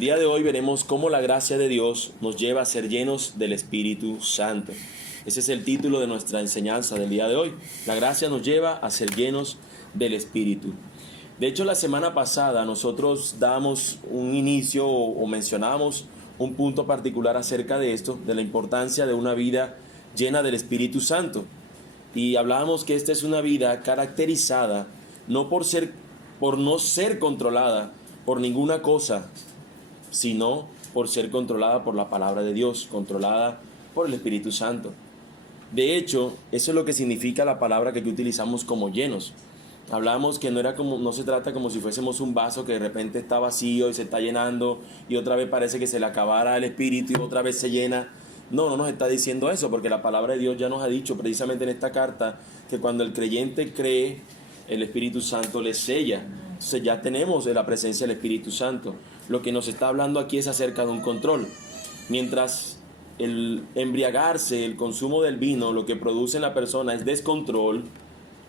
el día de hoy veremos cómo la gracia de Dios nos lleva a ser llenos del Espíritu Santo. Ese es el título de nuestra enseñanza del día de hoy. La gracia nos lleva a ser llenos del Espíritu. De hecho, la semana pasada nosotros damos un inicio o mencionamos un punto particular acerca de esto, de la importancia de una vida llena del Espíritu Santo. Y hablábamos que esta es una vida caracterizada no por no ser controlada por ninguna cosa, sino por ser controlada por la palabra de Dios, controlada por el Espíritu Santo. De hecho, eso es lo que significa la palabra que aquí utilizamos como llenos. Hablamos que no se trata como si fuésemos un vaso que de repente está vacío y se está llenando y otra vez parece que se le acabara el espíritu y otra vez se llena. No nos está diciendo eso, porque la palabra de Dios ya nos ha dicho precisamente en esta carta que cuando el creyente cree, el Espíritu Santo le sella. Entonces ya tenemos la presencia del Espíritu Santo. Lo que nos está hablando aquí es acerca de un control. Mientras el embriagarse, el consumo del vino, lo que produce en la persona es descontrol,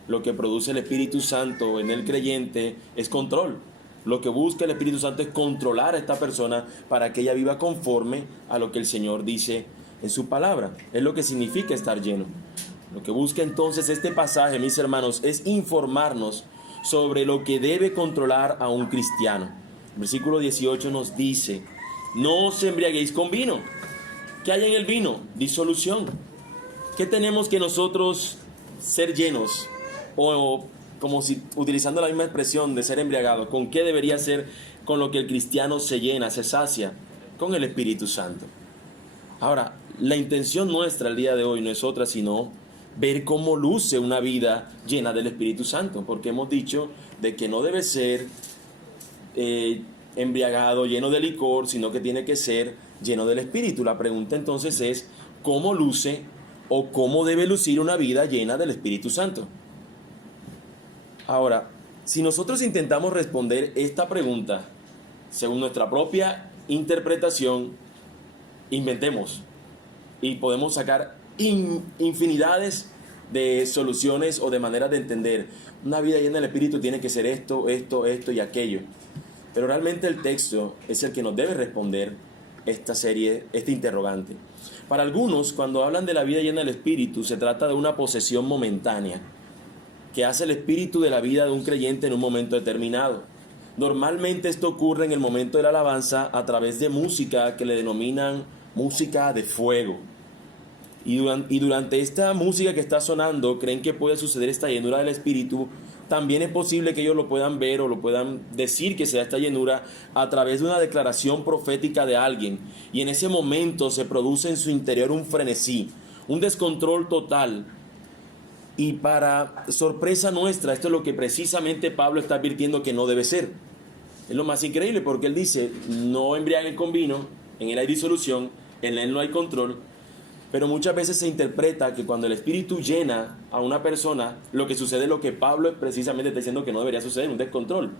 lo que produce el Espíritu Santo en el creyente es control. Lo que busca el Espíritu Santo es controlar a esta persona para que ella viva conforme a lo que el Señor dice en su palabra. Es lo que significa estar lleno. Lo que busca entonces este pasaje, mis hermanos, es informarnos sobre lo que debe controlar a un cristiano. El versículo 18 nos dice: no os embriaguéis con vino. ¿Qué hay en el vino? Disolución. ¿Qué tenemos que nosotros ser llenos? O como si utilizando la misma expresión de ser embriagado, ¿con qué debería ser con lo que el cristiano se llena, se sacia? Con el Espíritu Santo. Ahora, la intención nuestra el día de hoy no es otra sino ver cómo luce una vida llena del Espíritu Santo, porque hemos dicho de que no debe ser embriagado, lleno de licor, sino que tiene que ser lleno del Espíritu. La pregunta entonces es, ¿cómo luce o cómo debe lucir una vida llena del Espíritu Santo? Ahora, si nosotros intentamos responder esta pregunta según nuestra propia interpretación, inventemos y podemos sacar infinidades de soluciones o de maneras de entender. Una vida llena del Espíritu tiene que ser esto y aquello. Pero realmente el texto es el que nos debe responder este interrogante. Para algunos, cuando hablan de la vida llena del Espíritu, se trata de una posesión momentánea que hace el espíritu de la vida de un creyente en un momento determinado. Normalmente esto ocurre en el momento de la alabanza a través de música que le denominan música de fuego. Y durante esta música que está sonando, creen que puede suceder esta llenura del Espíritu. También es posible que ellos lo puedan ver o lo puedan decir que sea esta llenura a través de una declaración profética de alguien. Y en ese momento se produce en su interior un frenesí, un descontrol total. Y para sorpresa nuestra, esto es lo que precisamente Pablo está advirtiendo que no debe ser. Es lo más increíble porque él dice, no embriaguen con vino, en él hay disolución, en él no hay control. Pero muchas veces se interpreta que cuando el Espíritu llena a una persona, lo que sucede es lo que Pablo precisamente está diciendo que no debería suceder, un descontrol.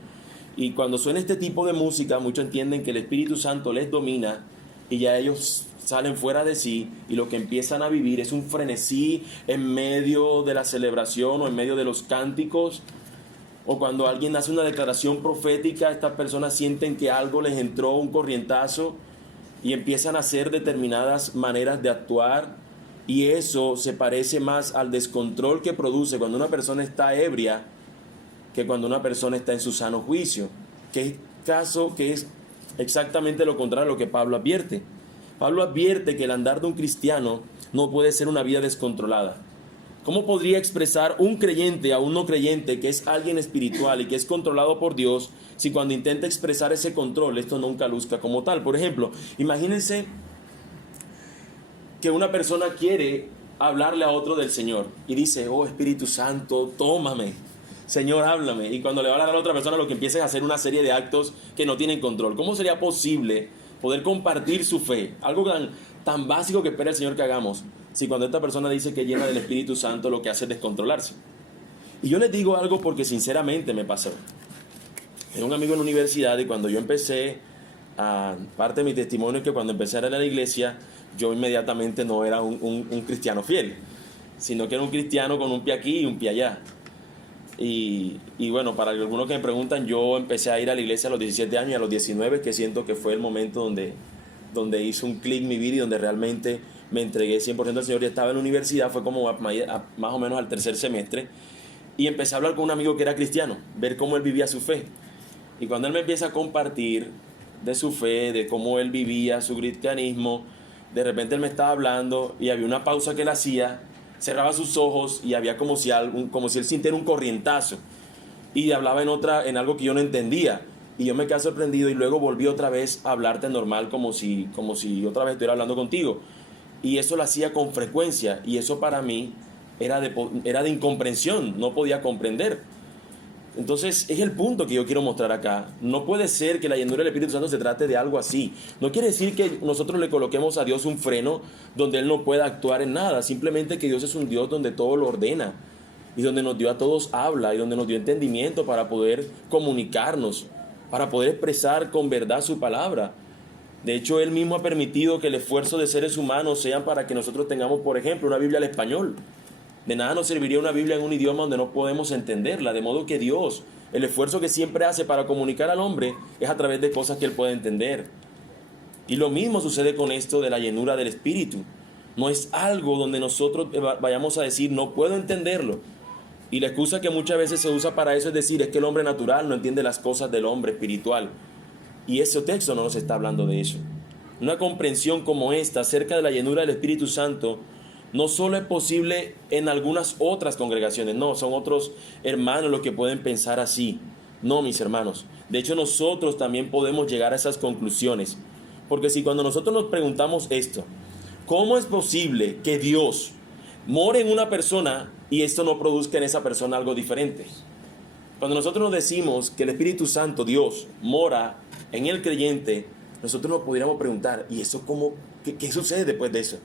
Y cuando suena este tipo de música, muchos entienden que el Espíritu Santo les domina y ya ellos salen fuera de sí y lo que empiezan a vivir es un frenesí en medio de la celebración o en medio de los cánticos. O cuando alguien hace una declaración profética, estas personas sienten que algo les entró, un corrientazo, y empiezan a hacer determinadas maneras de actuar, y eso se parece más al descontrol que produce cuando una persona está ebria que cuando una persona está en su sano juicio, que es exactamente lo contrario a lo que Pablo advierte. Pablo advierte que el andar de un cristiano no puede ser una vida descontrolada. ¿Cómo podría expresar un creyente a un no creyente que es alguien espiritual y que es controlado por Dios si cuando intenta expresar ese control esto nunca luzca como tal? Por ejemplo, imagínense que una persona quiere hablarle a otro del Señor y dice, oh Espíritu Santo, tómame, Señor, háblame. Y cuando le va a hablar a la otra persona, lo que empieza es a hacer una serie de actos que no tienen control. ¿Cómo sería posible poder compartir su fe? Algo tan básico que espera el Señor que hagamos. Si cuando esta persona dice que llena del Espíritu Santo, lo que hace es descontrolarse. Y yo les digo algo porque sinceramente me pasó. Era un amigo en la universidad y cuando yo empecé, parte de mi testimonio es que cuando empecé a ir a la iglesia, yo inmediatamente no era un cristiano fiel, sino que era un cristiano con un pie aquí y un pie allá. Y bueno, para algunos que me preguntan, yo empecé a ir a la iglesia a los 17 años y a los 19, que siento que fue el momento donde hizo un clic mi vida y donde realmente me entregué 100% al Señor. Ya estaba en la universidad, fue como más o menos al tercer semestre, y empecé a hablar con un amigo que era cristiano, ver cómo él vivía su fe. Y cuando él me empieza a compartir de su fe, de cómo él vivía su cristianismo, de repente él me estaba hablando y había una pausa que él hacía, cerraba sus ojos y había como si él sintiera un corrientazo, y hablaba en algo que yo no entendía, y yo me quedé sorprendido, y luego volví otra vez a hablarte normal, como si otra vez estuviera hablando contigo, y eso lo hacía con frecuencia, y eso para mí era de incomprensión, no podía comprender. Entonces es el punto que yo quiero mostrar acá. No puede ser que la llenura del Espíritu Santo se trate de algo así. No quiere decir que nosotros le coloquemos a Dios un freno donde Él no pueda actuar en nada. Simplemente que Dios es un Dios donde todo lo ordena, y donde nos dio a todos habla, y donde nos dio entendimiento para poder comunicarnos, para poder expresar con verdad su palabra. De hecho, Él mismo ha permitido que el esfuerzo de seres humanos sean para que nosotros tengamos, por ejemplo, una Biblia al español. De nada nos serviría una Biblia en un idioma donde no podemos entenderla, de modo que Dios, el esfuerzo que siempre hace para comunicar al hombre es a través de cosas que Él puede entender. Y lo mismo sucede con esto de la llenura del Espíritu. No es algo donde nosotros vayamos a decir, no puedo entenderlo. Y la excusa que muchas veces se usa para eso es decir, es que el hombre natural no entiende las cosas del hombre espiritual. Y ese texto no nos está hablando de eso. Una comprensión como esta acerca de la llenura del Espíritu Santo no solo es posible en algunas otras congregaciones, no, son otros hermanos los que pueden pensar así. No, mis hermanos. De hecho, nosotros también podemos llegar a esas conclusiones. Porque si cuando nosotros nos preguntamos esto, ¿cómo es posible que Dios more en una persona y esto no produzca en esa persona algo diferente? Cuando nosotros nos decimos que el Espíritu Santo, Dios, mora en el creyente, nosotros nos podríamos preguntar, ¿y eso cómo? ¿Qué sucede después de eso?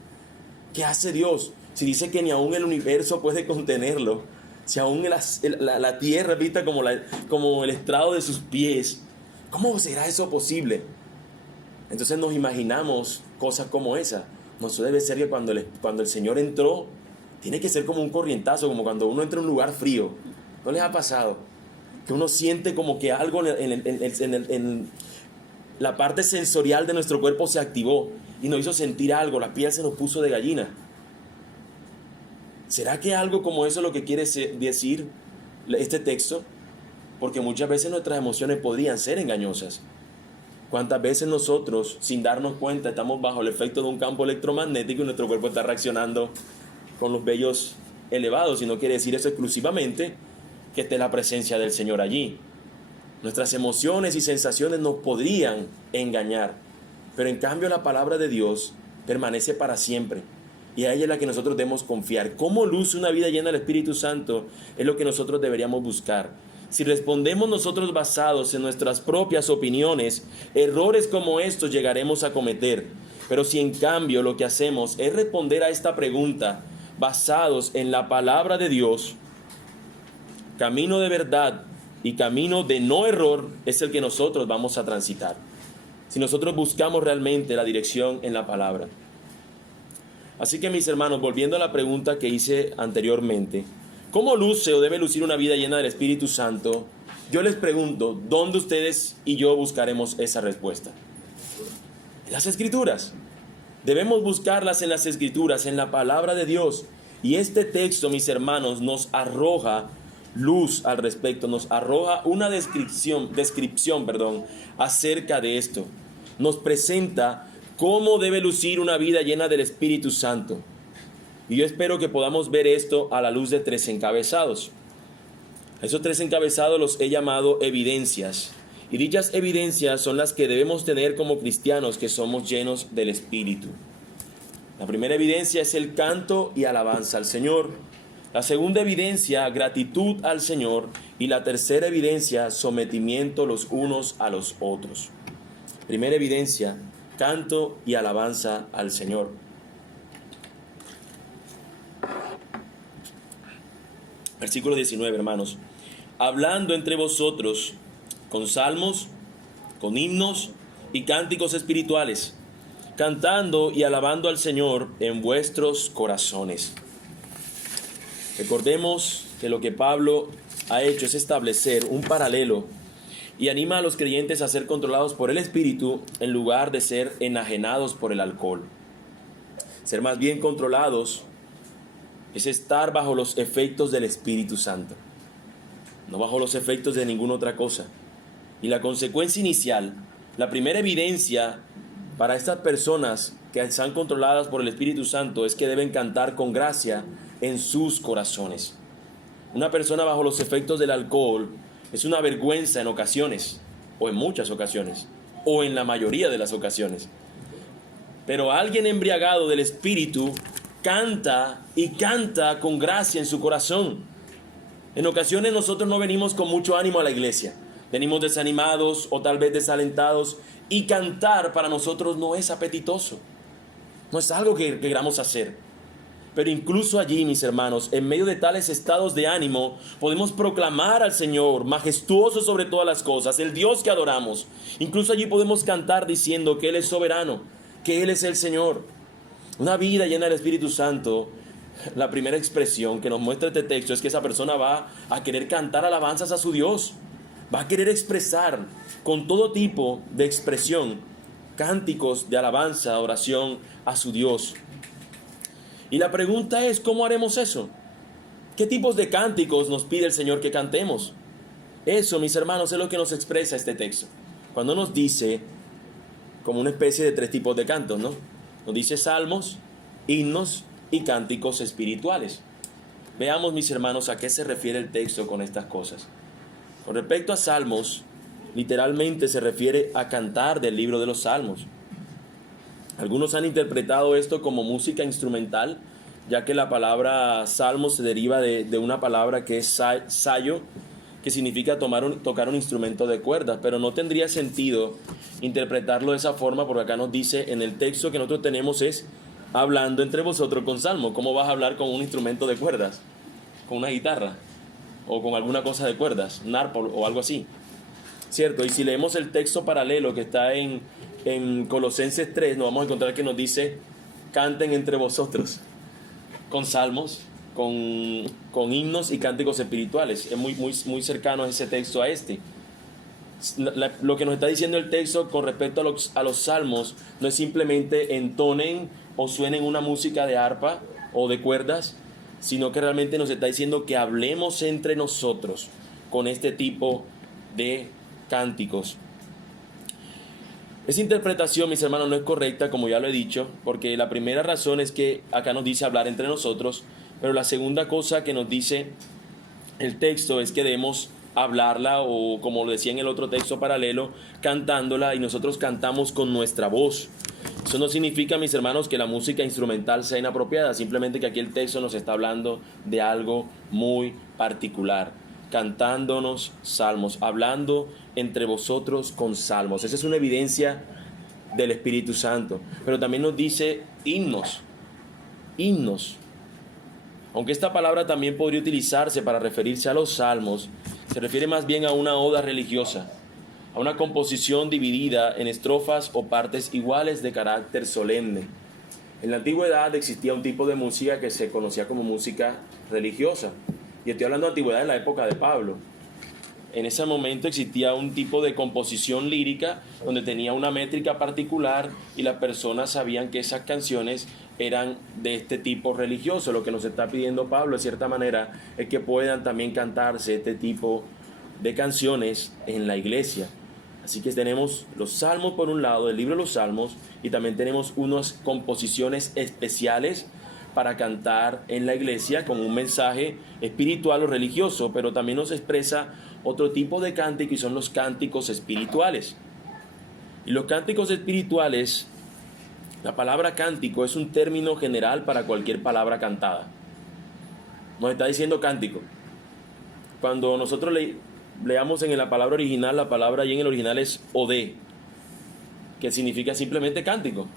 ¿Qué hace Dios? Si dice que ni aún el universo puede contenerlo, si aún la tierra es vista como el estrado de sus pies, ¿cómo será eso posible? Entonces nos imaginamos cosas como esa. No, eso debe ser que cuando el Señor entró, tiene que ser como un corrientazo, como cuando uno entra a un lugar frío. ¿No les ha pasado? Que uno siente como que algo en la parte sensorial de nuestro cuerpo se activó y nos hizo sentir algo, la piel se nos puso de gallina. ¿Será que algo como eso es lo que quiere decir este texto? Porque muchas veces nuestras emociones podrían ser engañosas. ¿Cuántas veces nosotros, sin darnos cuenta, estamos bajo el efecto de un campo electromagnético y nuestro cuerpo está reaccionando con los vellos elevados? Y no quiere decir eso exclusivamente que esté la presencia del Señor allí. Nuestras emociones y sensaciones nos podrían engañar, pero en cambio la palabra de Dios permanece para siempre, y a ella es la que nosotros debemos confiar. ¿Cómo luce una vida llena del Espíritu Santo? Es lo que nosotros deberíamos buscar. Si respondemos nosotros basados en nuestras propias opiniones, errores como estos llegaremos a cometer. Pero si en cambio lo que hacemos es responder a esta pregunta basados en la palabra de Dios, camino de verdad y camino de no error es el que nosotros vamos a transitar. Si nosotros buscamos realmente la dirección en la palabra. Así que, mis hermanos, volviendo a la pregunta que hice anteriormente, ¿cómo luce o debe lucir una vida llena del Espíritu Santo? Yo les pregunto, ¿dónde ustedes y yo buscaremos esa respuesta? En las Escrituras. Debemos buscarlas en las Escrituras, en la palabra de Dios. Y este texto, mis hermanos, nos arroja luz al respecto, nos arroja una descripción, acerca de esto. Nos presenta cómo debe lucir una vida llena del Espíritu Santo. Y yo espero que podamos ver esto a la luz de 3 encabezados. A esos 3 encabezados los he llamado evidencias. Y dichas evidencias son las que debemos tener como cristianos que somos llenos del Espíritu. La primera evidencia es el canto y alabanza al Señor. La segunda evidencia, gratitud al Señor. Y la tercera evidencia, sometimiento los unos a los otros. Primera evidencia, canto y alabanza al Señor. Versículo 19, hermanos. Hablando entre vosotros con salmos, con himnos y cánticos espirituales, cantando y alabando al Señor en vuestros corazones. Recordemos que lo que Pablo ha hecho es establecer un paralelo y anima a los creyentes a ser controlados por el Espíritu en lugar de ser enajenados por el alcohol. Ser más bien controlados es estar bajo los efectos del Espíritu Santo, no bajo los efectos de ninguna otra cosa. Y la consecuencia inicial, la primera evidencia para estas personas que están controladas por el Espíritu Santo es que deben cantar con gracia en sus corazones. Una persona bajo los efectos del alcohol es una vergüenza en ocasiones, o en muchas ocasiones, o en la mayoría de las ocasiones. Pero alguien embriagado del Espíritu canta y canta con gracia en su corazón. En ocasiones nosotros no venimos con mucho ánimo a la iglesia. Venimos desanimados o tal vez desalentados, y cantar para nosotros no es apetitoso. No es algo que queramos hacer. Pero incluso allí, mis hermanos, en medio de tales estados de ánimo, podemos proclamar al Señor, majestuoso sobre todas las cosas, el Dios que adoramos. Incluso allí podemos cantar diciendo que Él es soberano, que Él es el Señor. Una vida llena del Espíritu Santo, la primera expresión que nos muestra este texto es que esa persona va a querer cantar alabanzas a su Dios. Va a querer expresar con todo tipo de expresión cánticos de alabanza, oración a su Dios. Y la pregunta es, ¿cómo haremos eso? ¿Qué tipos de cánticos nos pide el Señor que cantemos? Eso, mis hermanos, es lo que nos expresa este texto. Cuando nos dice, como una especie de 3 tipos de cantos, ¿no? Nos dice salmos, himnos y cánticos espirituales. Veamos, mis hermanos, a qué se refiere el texto con estas cosas. Con respecto a salmos, literalmente se refiere a cantar del libro de los salmos. Algunos han interpretado esto como música instrumental, ya que la palabra salmo se deriva de una palabra que es sayo, que significa tocar un instrumento de cuerdas, pero no tendría sentido interpretarlo de esa forma, porque acá nos dice en el texto que nosotros tenemos es hablando entre vosotros con salmo. ¿Cómo vas a hablar con un instrumento de cuerdas? ¿Con una guitarra? ¿O con alguna cosa de cuerdas? ¿Un arpa o algo así? ¿Cierto? Y si leemos el texto paralelo que está en Colosenses 3, nos vamos a encontrar que nos dice, canten entre vosotros, con salmos, con himnos y cánticos espirituales. Es muy cercano ese texto a este. Lo que nos está diciendo el texto con respecto a los salmos no es simplemente entonen o suenen una música de arpa o de cuerdas, sino que realmente nos está diciendo que hablemos entre nosotros con este tipo de cánticos. Esa interpretación, mis hermanos, no es correcta, como ya lo he dicho, porque la primera razón es que acá nos dice hablar entre nosotros, pero la segunda cosa que nos dice el texto es que debemos hablarla, o como lo decía en el otro texto paralelo, cantándola, y nosotros cantamos con nuestra voz. Eso no significa, mis hermanos, que la música instrumental sea inapropiada, simplemente que aquí el texto nos está hablando de algo muy particular. Cantándonos salmos, hablando entre vosotros con salmos. Esa es una evidencia del Espíritu Santo. Pero también nos dice himnos. Aunque esta palabra también podría utilizarse para referirse a los salmos, se refiere más bien a una oda religiosa, a una composición dividida en estrofas o partes iguales de carácter solemne. En la antigüedad existía un tipo de música que se conocía como música religiosa. Y estoy hablando de antigüedad en la época de Pablo. En ese momento existía un tipo de composición lírica donde tenía una métrica particular y las personas sabían que esas canciones eran de este tipo religioso. Lo que nos está pidiendo Pablo, de cierta manera, es que puedan también cantarse este tipo de canciones en la iglesia. Así que tenemos los salmos por un lado, el libro de los salmos, y también tenemos unas composiciones especiales para cantar en la iglesia con un mensaje espiritual o religioso, pero también nos expresa otro tipo de cántico y son los cánticos espirituales. Y los cánticos espirituales, la palabra cántico es un término general para cualquier palabra cantada. Nos está diciendo cántico. Cuando nosotros leamos en la palabra original, la palabra ahí en el original es odé, que significa simplemente cántico.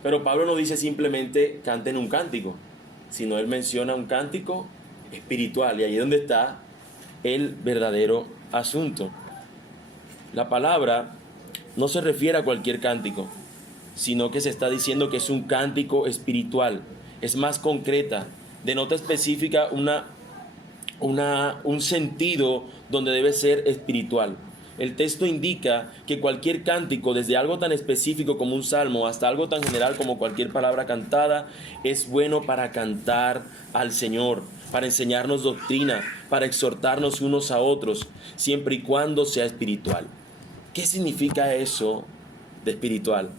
Pero Pablo no dice simplemente canten un cántico, sino él menciona un cántico espiritual, y ahí es donde está el verdadero asunto. La palabra no se refiere a cualquier cántico, sino que se está diciendo que es un cántico espiritual, es más concreta, denota específica un sentido donde debe ser espiritual. El texto indica que cualquier cántico, desde algo tan específico como un salmo hasta algo tan general como cualquier palabra cantada, es bueno para cantar al Señor, para enseñarnos doctrina, para exhortarnos unos a otros, siempre y cuando sea espiritual. ¿Qué significa eso de espiritual?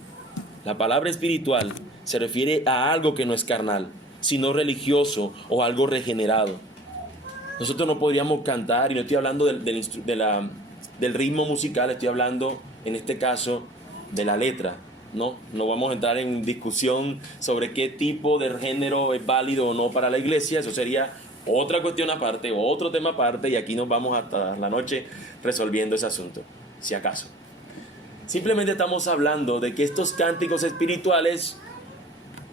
La palabra espiritual se refiere a algo que no es carnal, sino religioso o algo regenerado. Nosotros no podríamos cantar, y no estoy hablando del ritmo musical, estoy hablando en este caso de la letra. No vamos a entrar en discusión sobre qué tipo de género es válido o no para la iglesia. Eso sería otra cuestión aparte, otro tema aparte, y aquí nos vamos hasta la noche resolviendo ese asunto, si acaso. Simplemente estamos hablando de que estos cánticos espirituales,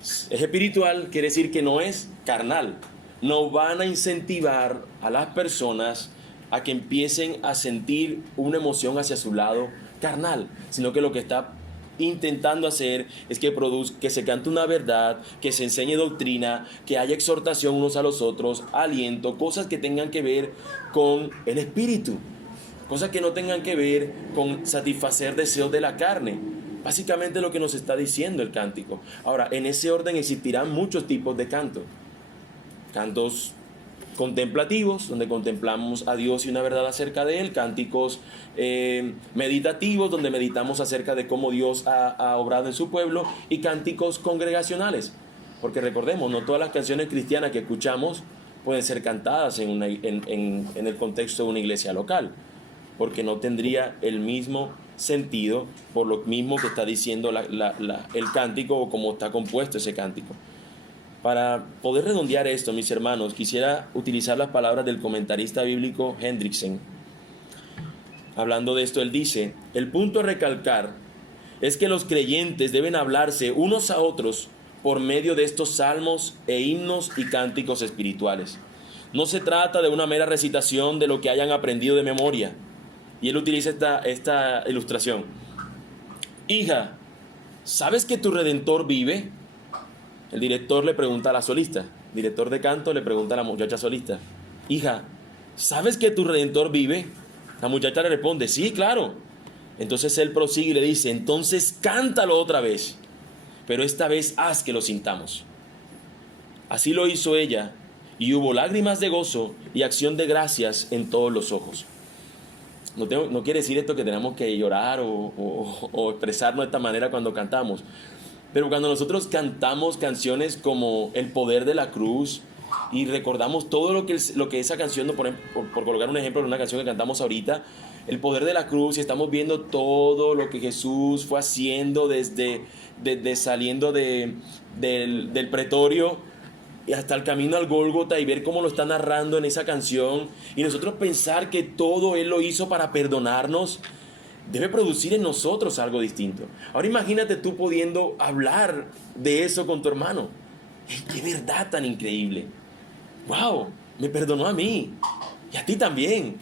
es espiritual, quiere decir que no es carnal. No van a incentivar a las personas a que empiecen a sentir una emoción hacia su lado carnal, sino que lo que está intentando hacer es que se cante una verdad, que se enseñe doctrina, que haya exhortación unos a los otros, aliento, cosas que tengan que ver con el espíritu, cosas que no tengan que ver con satisfacer deseos de la carne. Básicamente lo que nos está diciendo el cántico. Ahora, en ese orden existirán muchos tipos de canto. Cantos contemplativos, donde contemplamos a Dios y una verdad acerca de Él. Cánticos meditativos, donde meditamos acerca de cómo Dios ha obrado en su pueblo. Y cánticos congregacionales, porque recordemos, no todas las canciones cristianas que escuchamos pueden ser cantadas en el contexto de una iglesia local, porque no tendría el mismo sentido por lo mismo que está diciendo el cántico o cómo está compuesto ese cántico. Para poder redondear esto, mis hermanos, quisiera utilizar las palabras del comentarista bíblico Hendrickson. Hablando de esto, él dice: el punto a recalcar es que los creyentes deben hablarse unos a otros por medio de estos salmos e himnos y cánticos espirituales. No se trata de una mera recitación de lo que hayan aprendido de memoria. Y él utiliza esta ilustración. Hija, ¿sabes que tu Redentor vive? El director le pregunta a la solista, el director de canto le pregunta a la muchacha solista: hija, ¿sabes que tu Redentor vive? La muchacha le responde: sí, claro. Entonces él prosigue y le dice: entonces cántalo otra vez, pero esta vez haz que lo sintamos. Así lo hizo ella, y hubo lágrimas de gozo y acción de gracias en todos los ojos. No quiere decir esto que tenemos que llorar o expresarnos de esta manera cuando cantamos. Pero cuando nosotros cantamos canciones como El Poder de la Cruz y recordamos todo lo que esa canción, por colocar un ejemplo de una canción que cantamos ahorita, El Poder de la Cruz, y estamos viendo todo lo que Jesús fue haciendo desde saliendo del pretorio y hasta el camino al Gólgota, y ver cómo lo está narrando en esa canción, y nosotros pensar que todo Él lo hizo para perdonarnos, debe producir en nosotros algo distinto. Ahora imagínate tú pudiendo hablar de eso con tu hermano. ¡Qué verdad tan increíble! ¡Wow! Me perdonó a mí y a ti también.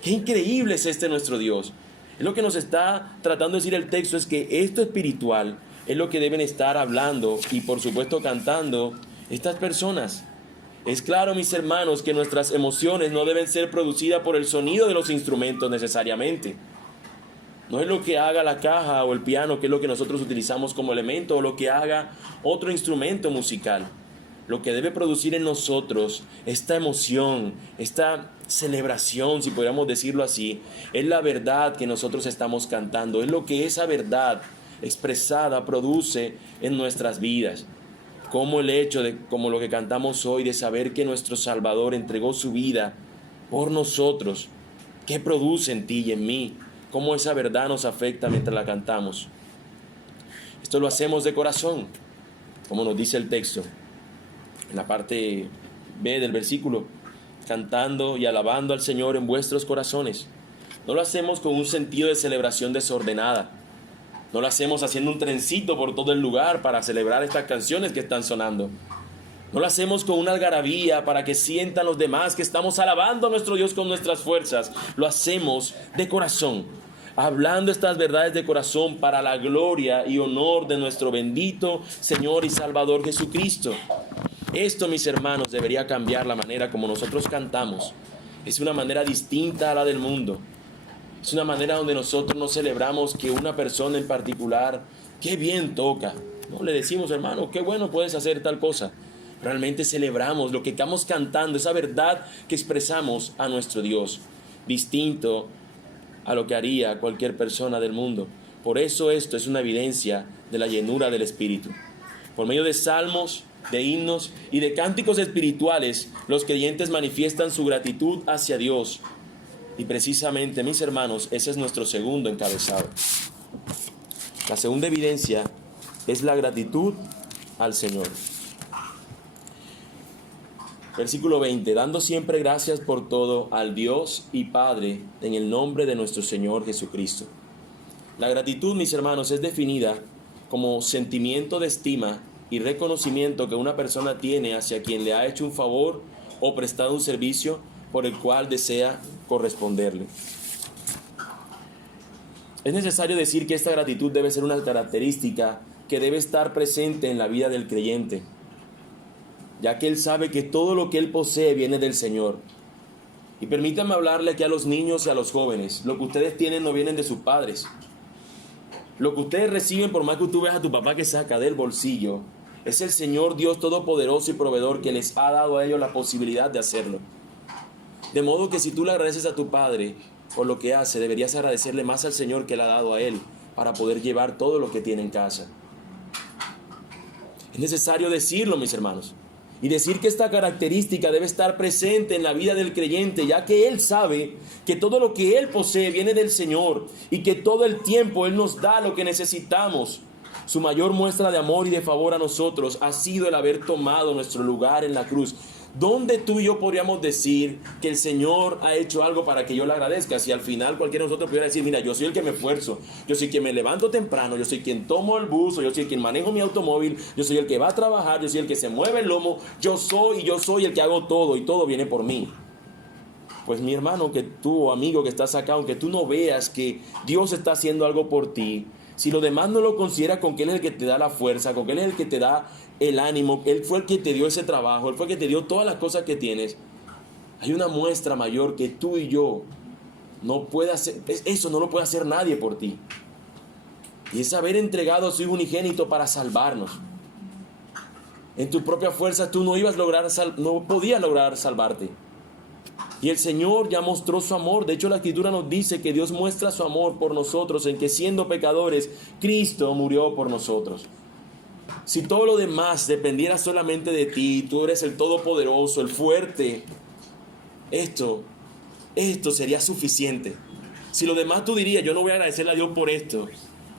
¡Qué increíble es nuestro Dios! Es lo que nos está tratando de decir el texto, es que esto espiritual es lo que deben estar hablando y por supuesto cantando estas personas. Es claro, mis hermanos, que nuestras emociones no deben ser producidas por el sonido de los instrumentos necesariamente. No es lo que haga la caja o el piano, que es lo que nosotros utilizamos como elemento, o lo que haga otro instrumento musical. Lo que debe producir en nosotros esta emoción, esta celebración, si podríamos decirlo así, es la verdad que nosotros estamos cantando. Es lo que esa verdad expresada produce en nuestras vidas. Como el hecho como lo que cantamos hoy, de saber que nuestro Salvador entregó su vida por nosotros. ¿Qué produce en ti y en mí? Cómo esa verdad nos afecta mientras la cantamos. Esto lo hacemos de corazón, como nos dice el texto, en la parte B del versículo: cantando y alabando al Señor en vuestros corazones. No lo hacemos con un sentido de celebración desordenada. No lo hacemos haciendo un trencito por todo el lugar para celebrar estas canciones que están sonando. No lo hacemos con una algarabía para que sientan los demás que estamos alabando a nuestro Dios con nuestras fuerzas. Lo hacemos de corazón, hablando estas verdades de corazón para la gloria y honor de nuestro bendito Señor y Salvador Jesucristo. Esto, mis hermanos, debería cambiar la manera como nosotros cantamos. Es una manera distinta a la del mundo. Es una manera donde nosotros no celebramos que una persona en particular, qué bien toca. No le decimos, hermano, qué bueno puedes hacer tal cosa. Realmente celebramos lo que estamos cantando, esa verdad que expresamos a nuestro Dios, distinto a lo que haría cualquier persona del mundo. Por eso esto es una evidencia de la llenura del Espíritu. Por medio de salmos, de himnos y de cánticos espirituales, los creyentes manifiestan su gratitud hacia Dios. Y precisamente, mis hermanos, ese es nuestro segundo encabezado. La segunda evidencia es la gratitud al Señor. Versículo 20, dando siempre gracias por todo al Dios y Padre en el nombre de nuestro Señor Jesucristo. La gratitud, mis hermanos, es definida como sentimiento de estima y reconocimiento que una persona tiene hacia quien le ha hecho un favor o prestado un servicio por el cual desea corresponderle. Es necesario decir que esta gratitud debe ser una característica que debe estar presente en la vida del creyente, ya que él sabe que todo lo que él posee viene del Señor. Y permítanme hablarle aquí a los niños y a los jóvenes. Lo que ustedes tienen no vienen de sus padres. Lo que ustedes reciben, por más que tú veas a tu papá que saca del bolsillo, es el Señor Dios Todopoderoso y Proveedor que les ha dado a ellos la posibilidad de hacerlo. De modo que si tú le agradeces a tu padre por lo que hace, deberías agradecerle más al Señor que le ha dado a él para poder llevar todo lo que tiene en casa. Es necesario decirlo, mis hermanos, y decir que esta característica debe estar presente en la vida del creyente, ya que él sabe que todo lo que él posee viene del Señor y que todo el tiempo él nos da lo que necesitamos. Su mayor muestra de amor y de favor a nosotros ha sido el haber tomado nuestro lugar en la cruz. ¿Dónde tú y yo podríamos decir que el Señor ha hecho algo para que yo le agradezca? Si al final cualquiera de nosotros pudiera decir, mira, yo soy el que me esfuerzo, yo soy quien me levanto temprano, yo soy quien tomo el bus, o yo soy quien manejo mi automóvil, yo soy el que va a trabajar, yo soy el que se mueve el lomo, yo soy el que hago todo y todo viene por mí. Pues mi hermano, que tú, amigo que estás acá, aunque tú no veas que Dios está haciendo algo por ti, si lo demás no lo consideras con que Él es el que te da la fuerza, con que Él es el que te da el ánimo, Él fue el que te dio ese trabajo, Él fue el que te dio todas las cosas que tienes, hay una muestra mayor que tú y yo no puede hacer, eso no lo puede hacer nadie por ti. Y es haber entregado a su Hijo unigénito para salvarnos. En tu propia fuerza tú no podías lograr salvarte. Y el Señor ya mostró su amor. De hecho, la Escritura nos dice que Dios muestra su amor por nosotros en que siendo pecadores, Cristo murió por nosotros. Si todo lo demás dependiera solamente de ti, tú eres el todopoderoso, el fuerte, esto sería suficiente. Si lo demás tú dirías, yo no voy a agradecerle a Dios por esto.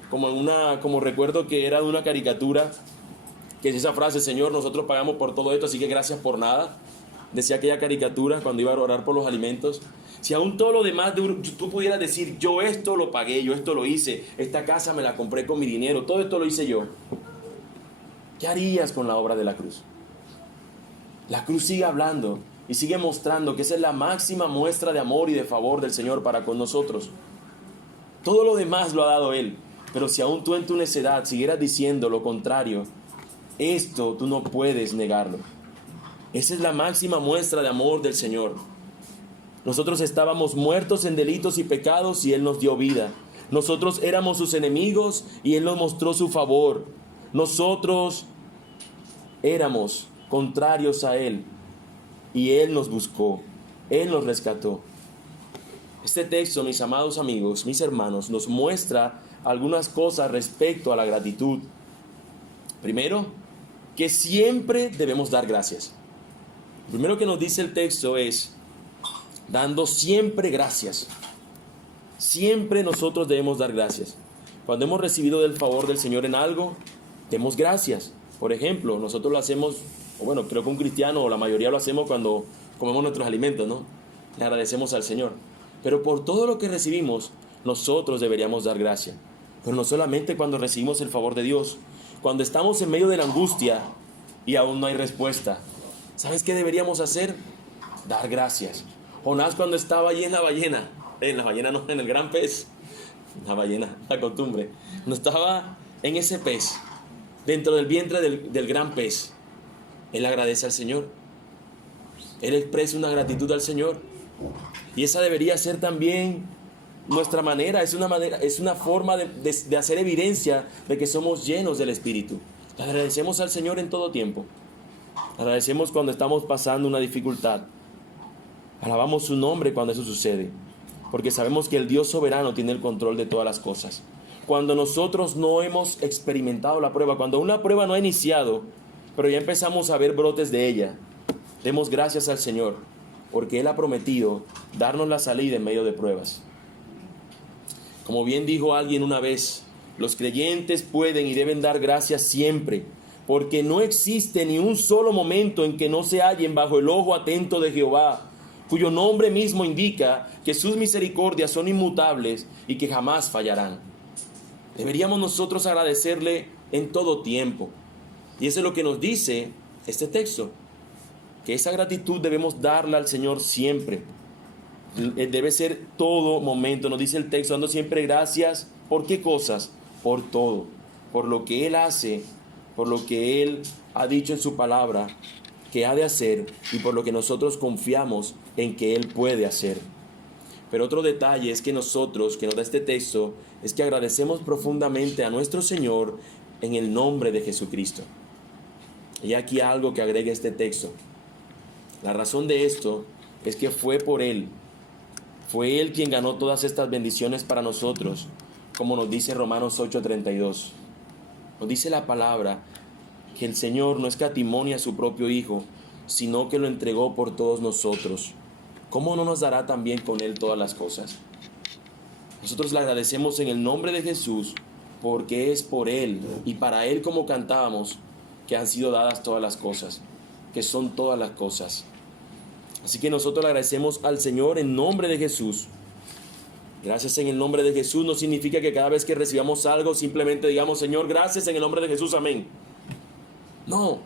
Como recuerdo que era de una caricatura, que es esa frase, Señor, nosotros pagamos por todo esto, así que gracias por nada. Decía aquella caricatura cuando iba a orar por los alimentos. Si aún todo lo demás tú pudieras decir, yo esto lo pagué, yo esto lo hice, esta casa me la compré con mi dinero, todo esto lo hice yo, ¿qué harías con la obra de la cruz? La cruz sigue hablando y sigue mostrando que esa es la máxima muestra de amor y de favor del Señor para con nosotros. Todo lo demás lo ha dado Él, pero si aún tú en tu necedad siguieras diciendo lo contrario, esto tú no puedes negarlo. Esa es la máxima muestra de amor del Señor. Nosotros estábamos muertos en delitos y pecados y Él nos dio vida. Nosotros éramos sus enemigos y Él nos mostró su favor. Nosotros éramos contrarios a Él y Él nos buscó. Él nos rescató. Este texto, mis amados amigos, mis hermanos, nos muestra algunas cosas respecto a la gratitud. Primero, que siempre debemos dar gracias. Lo primero que nos dice el texto es, dando siempre gracias. Siempre nosotros debemos dar gracias. Cuando hemos recibido del favor del Señor en algo, demos gracias. Por ejemplo, nosotros lo hacemos, o bueno, creo que un cristiano o la mayoría lo hacemos cuando comemos nuestros alimentos, ¿no? Le agradecemos al Señor. Pero por todo lo que recibimos, nosotros deberíamos dar gracias. Pero no solamente cuando recibimos el favor de Dios, cuando estamos en medio de la angustia y aún no hay respuesta. ¿Sabes qué deberíamos hacer? Dar gracias. Jonás cuando estaba allí en la ballena no, en el gran pez, la ballena, la costumbre, cuando estaba en ese pez, dentro del vientre del gran pez, él agradece al Señor. Él expresa una gratitud al Señor. Y esa debería ser también nuestra manera. Es una forma de hacer evidencia de que somos llenos del Espíritu. Le agradecemos al Señor en todo tiempo. Le agradecemos cuando estamos pasando una dificultad. Alabamos su nombre cuando eso sucede, porque sabemos que el Dios soberano tiene el control de todas las cosas. Cuando nosotros no hemos experimentado la prueba, cuando una prueba no ha iniciado, pero ya empezamos a ver brotes de ella, demos gracias al Señor, porque Él ha prometido darnos la salida en medio de pruebas. Como bien dijo alguien una vez, los creyentes pueden y deben dar gracias siempre, porque no existe ni un solo momento en que no se hallen bajo el ojo atento de Jehová, cuyo nombre mismo indica que sus misericordias son inmutables y que jamás fallarán. Deberíamos nosotros agradecerle en todo tiempo. Y eso es lo que nos dice este texto, que esa gratitud debemos darla al Señor siempre. Debe ser todo momento, nos dice el texto, dando siempre gracias. ¿Por qué cosas? Por todo, por lo que Él hace, por lo que Él ha dicho en su palabra que ha de hacer y por lo que nosotros confiamos en que Él puede hacer. Pero otro detalle es que nosotros, que nos da este texto, es que agradecemos profundamente a nuestro Señor en el nombre de Jesucristo. Y aquí algo que agrega este texto. La razón de esto es que fue por Él. Fue Él quien ganó todas estas bendiciones para nosotros, como nos dice Romanos 8:32. Nos dice la palabra que el Señor no escatimó a su propio Hijo, sino que lo entregó por todos nosotros. ¿Cómo no nos dará también con Él todas las cosas? Nosotros le agradecemos en el nombre de Jesús, porque es por Él y para Él, como cantábamos, que han sido dadas todas las cosas, que son todas las cosas. Así que nosotros le agradecemos al Señor en nombre de Jesús. Gracias en el nombre de Jesús no significa que cada vez que recibamos algo simplemente digamos, Señor, gracias en el nombre de Jesús, amén. No,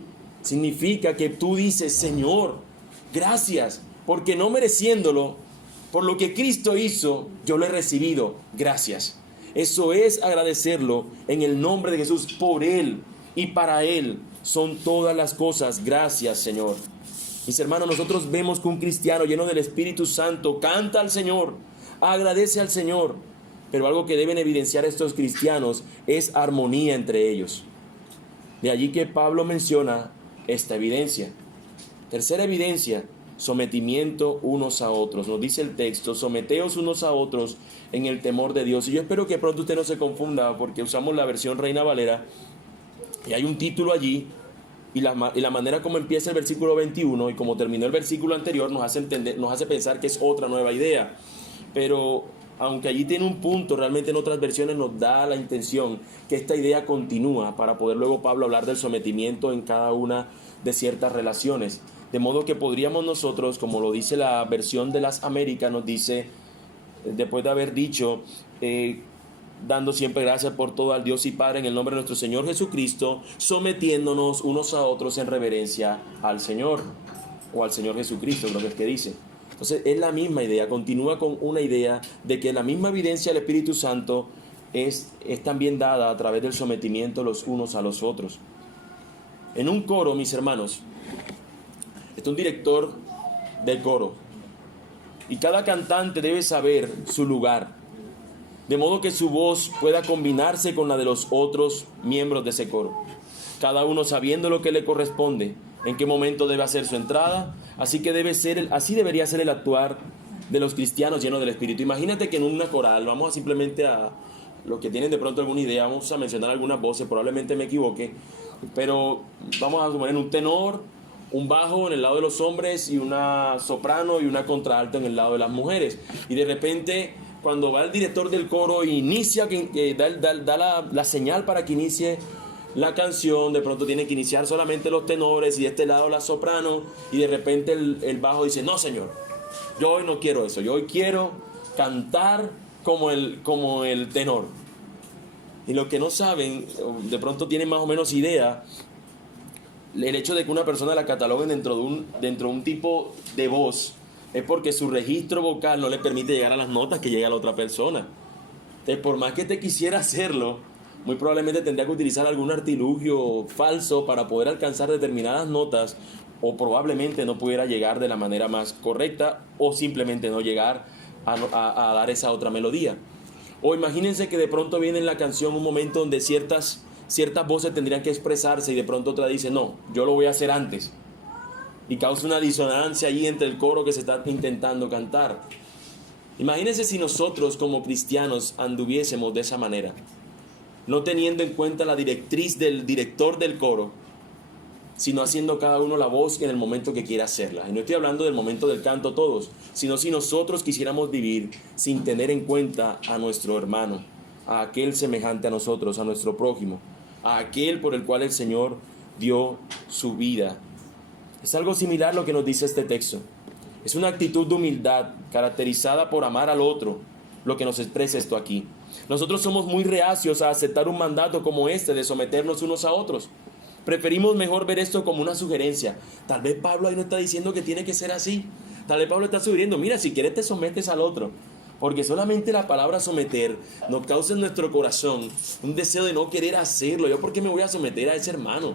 significa que tú dices, Señor, gracias, porque no mereciéndolo, por lo que Cristo hizo, yo lo he recibido, gracias. Eso es agradecerlo en el nombre de Jesús, por Él y para Él son todas las cosas, gracias, Señor. Mis hermanos, nosotros vemos que un cristiano lleno del Espíritu Santo canta al Señor, agradece al Señor, pero algo que deben evidenciar estos cristianos es armonía entre ellos. De allí que Pablo menciona esta evidencia. Tercera evidencia, sometimiento unos a otros. Nos dice el texto, someteos unos a otros en el temor de Dios. Y yo espero que pronto usted no se confunda, porque usamos la versión Reina Valera, y hay un título allí, y la manera como empieza el versículo 21 y como terminó el versículo anterior nos hace pensar que es otra nueva idea. Pero aunque allí tiene un punto, realmente en otras versiones nos da la intención que esta idea continúa para poder luego Pablo hablar del sometimiento en cada una de ciertas relaciones. De modo que podríamos nosotros, como lo dice la versión de las Américas, nos dice, después de haber dicho, dando siempre gracias por todo al Dios y Padre en el nombre de nuestro Señor Jesucristo, sometiéndonos unos a otros en reverencia al Señor, o al Señor Jesucristo, creo que es que dice. Entonces es la misma idea, continúa con una idea de que la misma evidencia del Espíritu Santo es también dada a través del sometimiento los unos a los otros. En un coro, mis hermanos, está un director del coro y cada cantante debe saber su lugar, de modo que su voz pueda combinarse con la de los otros miembros de ese coro, cada uno sabiendo lo que le corresponde, en qué momento debe hacer su entrada. Así debería ser el actuar de los cristianos llenos del Espíritu. Imagínate que en una coral, vamos a simplemente a los que tienen de pronto alguna idea, vamos a mencionar algunas voces, probablemente me equivoque, pero vamos a suponer un tenor, un bajo en el lado de los hombres y una soprano y una contralto en el lado de las mujeres. Y de repente, cuando va el director del coro e inicia, da la señal para que inicie la canción, de pronto tiene que iniciar solamente los tenores y de este lado la soprano, y de repente el bajo dice, no señor, yo hoy no quiero eso, yo hoy quiero cantar como el tenor. Y los que no saben, de pronto tienen más o menos idea, el hecho de que una persona la cataloguen dentro de un tipo de voz es porque su registro vocal no le permite llegar a las notas que llega a la otra persona. Entonces, por más que te quisiera hacerlo, muy probablemente tendría que utilizar algún artilugio falso para poder alcanzar determinadas notas, o probablemente no pudiera llegar de la manera más correcta, o simplemente no llegar a dar esa otra melodía. O imagínense que de pronto viene en la canción un momento donde ciertas voces tendrían que expresarse y de pronto otra dice, no, yo lo voy a hacer antes. Y causa una disonancia ahí entre el coro que se está intentando cantar. Imagínense si nosotros como cristianos anduviésemos de esa manera, no teniendo en cuenta la directriz del director del coro, sino haciendo cada uno la voz en el momento que quiera hacerla. Y no estoy hablando del momento del canto todos, sino si nosotros quisiéramos vivir sin tener en cuenta a nuestro hermano, a aquel semejante a nosotros, a nuestro prójimo, a aquel por el cual el Señor dio su vida. Es algo similar lo que nos dice este texto. Es una actitud de humildad caracterizada por amar al otro, lo que nos expresa esto aquí. Nosotros somos muy reacios a aceptar un mandato como este de someternos unos a otros. Preferimos mejor ver esto como una sugerencia. Tal vez Pablo ahí no está diciendo que tiene que ser así. Tal vez Pablo está sugiriendo, mira, si quieres te sometes al otro. Porque solamente la palabra someter nos causa en nuestro corazón un deseo de no querer hacerlo. ¿Yo por qué me voy a someter a ese hermano?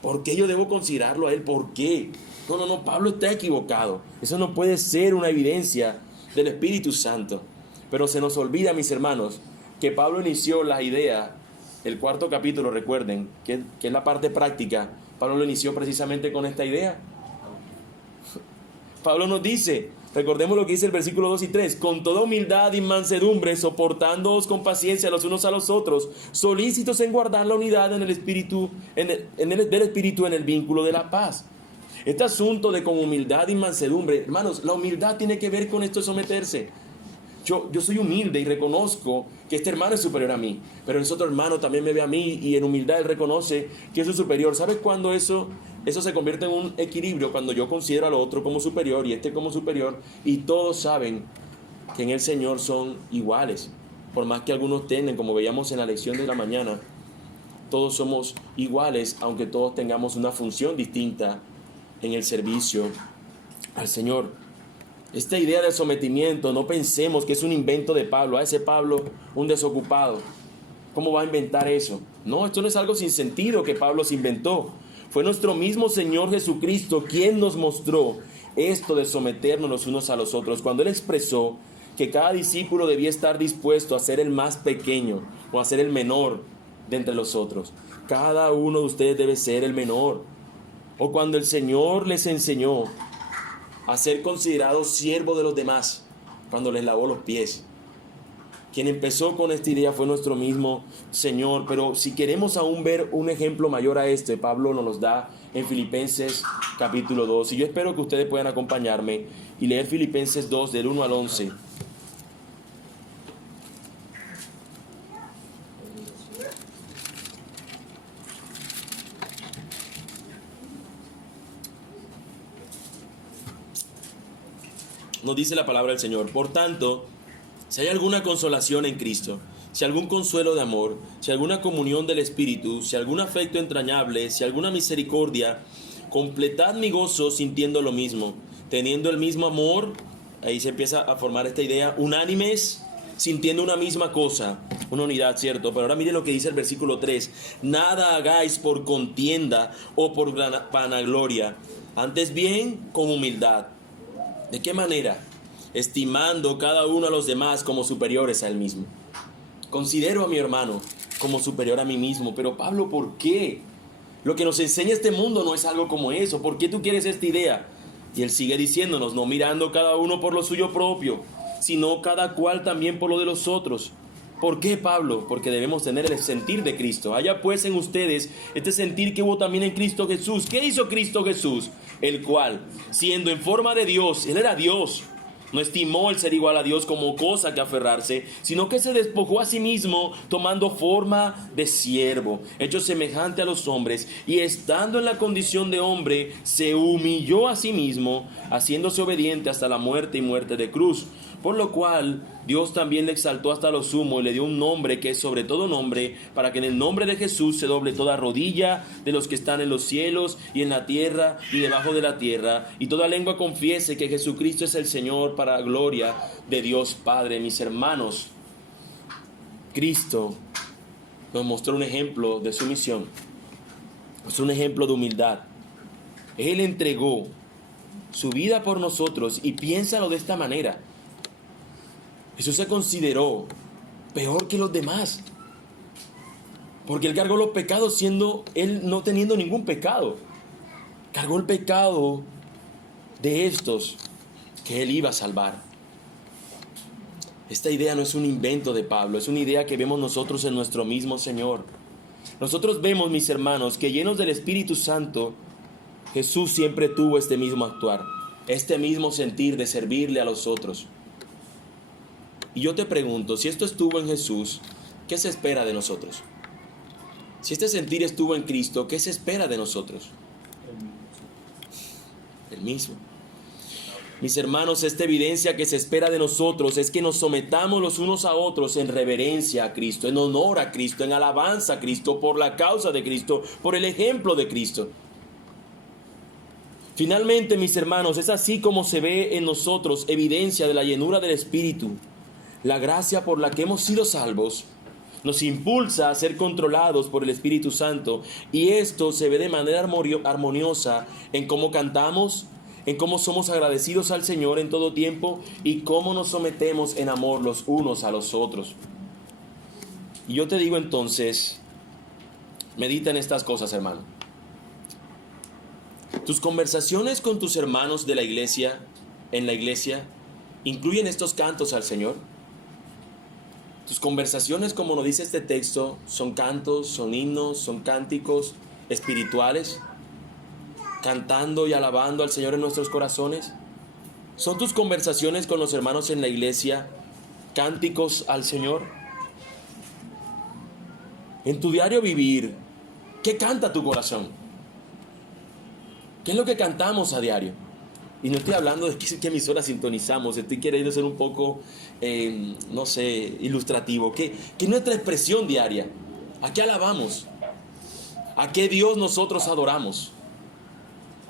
¿Por qué yo debo considerarlo a él? ¿Por qué? No, Pablo está equivocado. Eso no puede ser una evidencia del Espíritu Santo. Pero se nos olvida, mis hermanos, que Pablo inició la idea, el 4º capítulo, recuerden, que es la parte práctica. Pablo lo inició precisamente con esta idea. Pablo nos dice, recordemos lo que dice el versículo 2 y 3, con toda humildad y mansedumbre, soportándoos con paciencia los unos a los otros, solícitos en guardar la unidad en el espíritu, del espíritu en el vínculo de la paz. Este asunto de con humildad y mansedumbre, hermanos, la humildad tiene que ver con esto de someterse. Yo soy humilde y reconozco que este hermano es superior a mí, pero ese otro hermano también me ve a mí y en humildad él reconoce que es superior. ¿Sabes cuándo eso se convierte en un equilibrio? Cuando yo considero al otro como superior y este como superior, y todos saben que en el Señor son iguales. Por más que algunos tengan, como veíamos en la lección de la mañana, todos somos iguales, aunque todos tengamos una función distinta en el servicio al Señor. Esta idea del sometimiento, no pensemos que es un invento de Pablo. A ese Pablo, un desocupado, ¿cómo va a inventar eso? No, esto no es algo sin sentido que Pablo se inventó. Fue nuestro mismo Señor Jesucristo quien nos mostró esto de someternos los unos a los otros, cuando Él expresó que cada discípulo debía estar dispuesto a ser el más pequeño o a ser el menor de entre los otros. Cada uno de ustedes debe ser el menor. O cuando el Señor les enseñó a ser considerados siervos de los demás, cuando les lavó los pies. Quien empezó con esta idea fue nuestro mismo Señor. Pero si queremos aún ver un ejemplo mayor a este, Pablo nos los da en Filipenses capítulo 2. Y yo espero que ustedes puedan acompañarme y leer Filipenses 2 del 1 al 11. Nos dice la palabra del Señor: por tanto, si hay alguna consolación en Cristo, si algún consuelo de amor, si alguna comunión del Espíritu, si algún afecto entrañable, si alguna misericordia, completad mi gozo sintiendo lo mismo, teniendo el mismo amor. Ahí se empieza a formar esta idea, unánimes, sintiendo una misma cosa, una unidad, ¿cierto? Pero ahora miren lo que dice el versículo 3, nada hagáis por contienda o por vanagloria, antes bien con humildad. ¿De qué manera? Estimando cada uno a los demás como superiores a él mismo. Considero a mi hermano como superior a mí mismo. Pero Pablo, ¿por qué? Lo que nos enseña este mundo no es algo como eso. ¿Por qué tú quieres esta idea? Y él sigue diciéndonos, no mirando cada uno por lo suyo propio, sino cada cual también por lo de los otros. ¿Por qué, Pablo? Porque debemos tener el sentir de Cristo. Haya pues en ustedes este sentir que hubo también en Cristo Jesús. ¿Qué hizo Cristo Jesús? El cual, siendo en forma de Dios, Él era Dios, no estimó el ser igual a Dios como cosa que aferrarse, sino que se despojó a sí mismo, tomando forma de siervo, hecho semejante a los hombres, y estando en la condición de hombre, se humilló a sí mismo, haciéndose obediente hasta la muerte y muerte de cruz. Por lo cual Dios también le exaltó hasta lo sumo y le dio un nombre que es sobre todo nombre, para que en el nombre de Jesús se doble toda rodilla de los que están en los cielos y en la tierra y debajo de la tierra, y toda lengua confiese que Jesucristo es el Señor, para gloria de Dios Padre. Mis hermanos, Cristo nos mostró un ejemplo de sumisión. Es un ejemplo de humildad. Él entregó su vida por nosotros, y piénsalo de esta manera. Jesús se consideró peor que los demás, porque Él cargó los pecados siendo Él no teniendo ningún pecado. Cargó el pecado de estos que Él iba a salvar. Esta idea no es un invento de Pablo, es una idea que vemos nosotros en nuestro mismo Señor. Nosotros vemos, mis hermanos, que llenos del Espíritu Santo, Jesús siempre tuvo este mismo actuar, este mismo sentir de servirle a los otros. Y yo te pregunto, si esto estuvo en Jesús, ¿qué se espera de nosotros? Si este sentir estuvo en Cristo, ¿qué se espera de nosotros? El mismo. Mis hermanos, esta evidencia que se espera de nosotros es que nos sometamos los unos a otros en reverencia a Cristo, en honor a Cristo, en alabanza a Cristo, por la causa de Cristo, por el ejemplo de Cristo. Finalmente, mis hermanos, es así como se ve en nosotros evidencia de la llenura del Espíritu. La gracia por la que hemos sido salvos nos impulsa a ser controlados por el Espíritu Santo, y esto se ve de manera armoniosa en cómo cantamos, en cómo somos agradecidos al Señor en todo tiempo y cómo nos sometemos en amor los unos a los otros. Y yo te digo entonces, medita en estas cosas, hermano. Tus conversaciones con tus hermanos de la iglesia, en la iglesia, ¿incluyen estos cantos al Señor? Tus conversaciones, como nos dice este texto, son cantos, son himnos, son cánticos espirituales, cantando y alabando al Señor en nuestros corazones. ¿Son tus conversaciones con los hermanos en la iglesia cánticos al Señor? En tu diario vivir, ¿qué canta tu corazón? ¿Qué es lo que cantamos a diario? Y no estoy hablando de qué emisora sintonizamos, estoy queriendo ser un poco, ilustrativo. ¿Qué es nuestra expresión diaria? ¿A qué alabamos? ¿A qué Dios nosotros adoramos?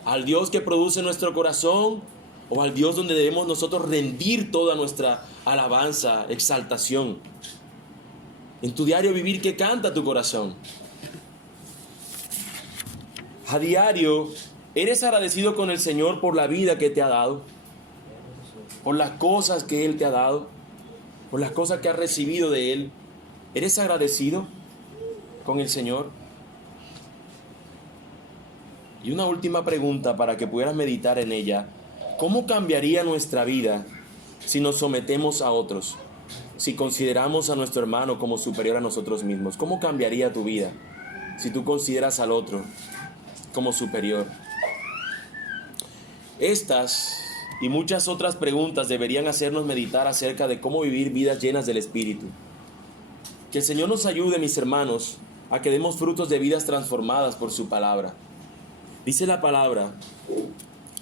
¿Al Dios que produce nuestro corazón o al Dios donde debemos nosotros rendir toda nuestra alabanza, exaltación? En tu diario vivir, ¿qué canta tu corazón? A diario, ¿eres agradecido con el Señor por la vida que te ha dado? ¿Por las cosas que Él te ha dado? ¿Por las cosas que has recibido de Él? ¿Eres agradecido con el Señor? Y una última pregunta para que pudieras meditar en ella. ¿Cómo cambiaría nuestra vida si nos sometemos a otros? Si consideramos a nuestro hermano como superior a nosotros mismos. ¿Cómo cambiaría tu vida si tú consideras al otro como superior? Estas y muchas otras preguntas deberían hacernos meditar acerca de cómo vivir vidas llenas del Espíritu. Que el Señor nos ayude, mis hermanos, a que demos frutos de vidas transformadas por su palabra. Dice la palabra,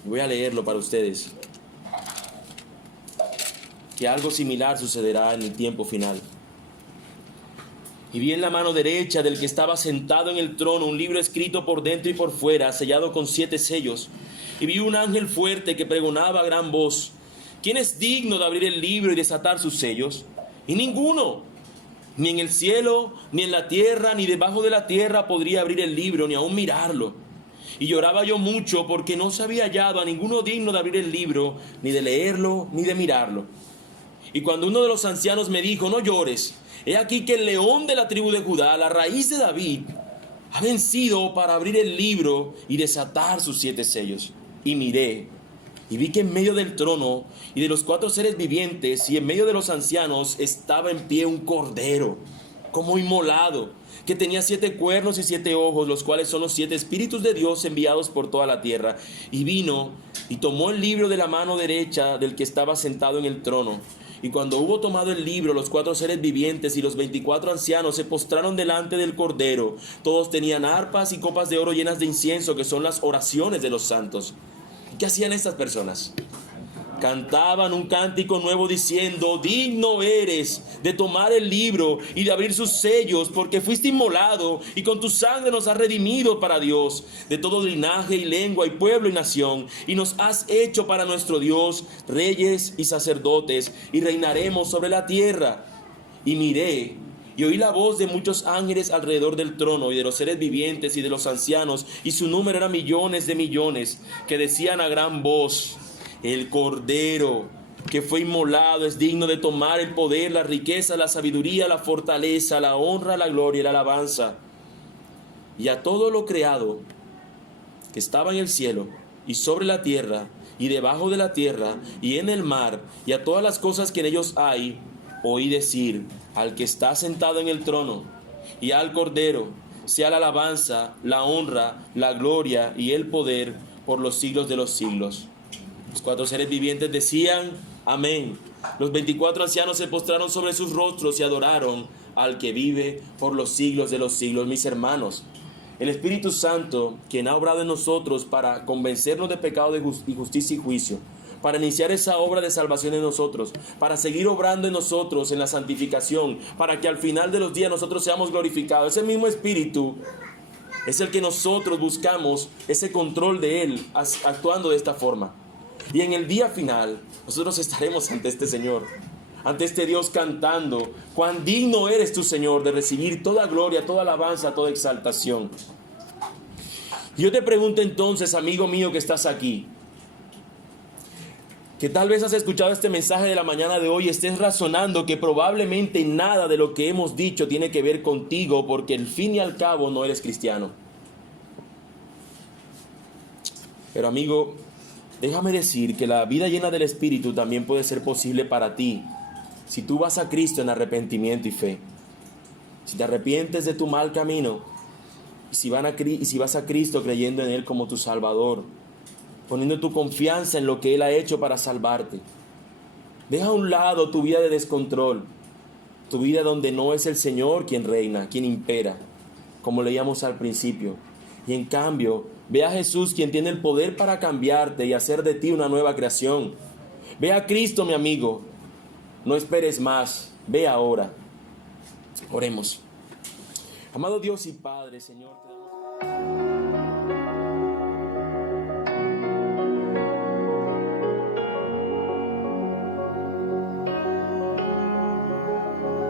voy a leerlo para ustedes, que algo similar sucederá en el tiempo final. Y vi en la mano derecha del que estaba sentado en el trono un libro escrito por dentro y por fuera, sellado con 7 sellos. Y vi un ángel fuerte que pregonaba a gran voz: ¿quién es digno de abrir el libro y desatar sus sellos? Y ninguno, ni en el cielo, ni en la tierra, ni debajo de la tierra podría abrir el libro, ni aun mirarlo. Y lloraba yo mucho porque no se había hallado a ninguno digno de abrir el libro, ni de leerlo, ni de mirarlo. Y cuando uno de los ancianos me dijo: no llores, he aquí que el león de la tribu de Judá, la raíz de David, ha vencido para abrir el libro y desatar sus 7 sellos. Y miré, y vi que en medio del trono y de los 4 seres vivientes y en medio de los ancianos estaba en pie un cordero, como inmolado, que tenía 7 cuernos y 7 ojos, los cuales son los 7 espíritus de Dios enviados por toda la tierra. Y vino y tomó el libro de la mano derecha del que estaba sentado en el trono. Y cuando hubo tomado el libro, los 4 seres vivientes y los 24 ancianos se postraron delante del Cordero. Todos tenían arpas y copas de oro llenas de incienso, que son las oraciones de los santos. ¿Qué hacían estas personas? Cantaban un cántico nuevo diciendo: digno eres de tomar el libro y de abrir sus sellos, porque fuiste inmolado y con tu sangre nos has redimido para Dios de todo linaje y lengua y pueblo y nación, y nos has hecho para nuestro Dios reyes y sacerdotes, y reinaremos sobre la tierra. Y miré, Y oí la voz de muchos ángeles alrededor del trono, y de los seres vivientes y de los ancianos, y su número era millones de millones, que decían a gran voz: el Cordero que fue inmolado es digno de tomar el poder, la riqueza, la sabiduría, la fortaleza, la honra, la gloria y la alabanza. Y a todo lo creado que estaba en el cielo y sobre la tierra y debajo de la tierra y en el mar, y a todas las cosas que en ellos hay, oí decir al que está sentado en el trono y al Cordero, sea la alabanza, la honra, la gloria y el poder por los siglos de los siglos. Los 4 seres vivientes decían: amén. Los 24 ancianos se postraron sobre sus rostros y adoraron al que vive por los siglos de los siglos. Mis hermanos, el Espíritu Santo, quien ha obrado en nosotros para convencernos de pecado, de justicia y juicio, para iniciar esa obra de salvación en nosotros, para seguir obrando en nosotros en la santificación, para que al final de los días nosotros seamos glorificados. Ese mismo Espíritu es el que nosotros buscamos, ese control de Él, actuando de esta forma. Y en el día final, nosotros estaremos ante este Señor, ante este Dios cantando: cuán digno eres tú, Señor, de recibir toda gloria, toda alabanza, toda exaltación. Yo te pregunto entonces, amigo mío que estás aquí, que tal vez has escuchado este mensaje de la mañana de hoy y estés razonando que probablemente nada de lo que hemos dicho tiene que ver contigo, porque al fin y al cabo no eres cristiano. Pero amigo, déjame decir que la vida llena del Espíritu también puede ser posible para ti si tú vas a Cristo en arrepentimiento y fe. Si te arrepientes de tu mal camino y si vas a Cristo creyendo en Él como tu Salvador, poniendo tu confianza en lo que Él ha hecho para salvarte. Deja a un lado tu vida de descontrol, tu vida donde no es el Señor quien reina, quien impera, como leíamos al principio. Y en cambio, ve a Jesús, quien tiene el poder para cambiarte y hacer de ti una nueva creación. Ve a Cristo, mi amigo. No esperes más. Ve ahora. Oremos. Amado Dios y Padre, Señor, te damos